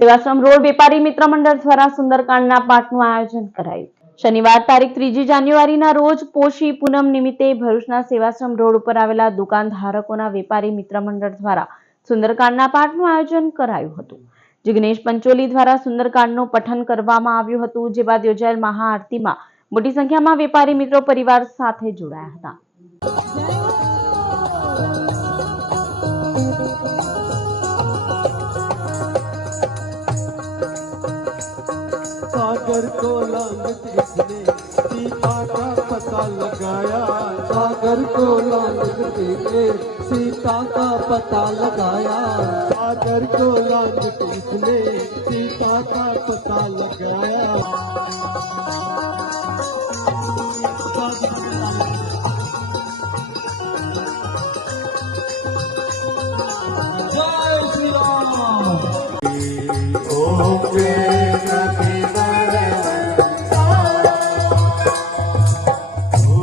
સેવાશ્રમ રોડ વેપારી મિત્ર મંડળ દ્વારા સુંદરકાંડના પાઠનું આયોજન કરાયું। શનિવાર તારીખ 3 જાન્યુઆરીના રોજ પોષી પૂનમ નિમિત્તે ભરૂચના સેવાશ્રમ રોડ ઉપર આવેલા દુકાન ધારકોના વેપારી મિત્ર મંડળ દ્વારા સુંદરકાંડના પાઠનું આયોજન કરાયું હતું। જિગ્નેશ પંચોલી દ્વારા સુંદરકાંડનું પઠન કરવામાં આવ્યું હતું, જે બાદ યોજાયેલ મહાઆરતીમાં મોટી સંખ્યામાં વેપારી મિત્રો પરિવાર સાથે જોડાયા હતા। सागर को लांघ किसने सीता का पता लगाया, सागर को लांघ किसने सीता का पता लगाया, सागर को लांघ किसने सीता का पता लगाया। जय श्री राम।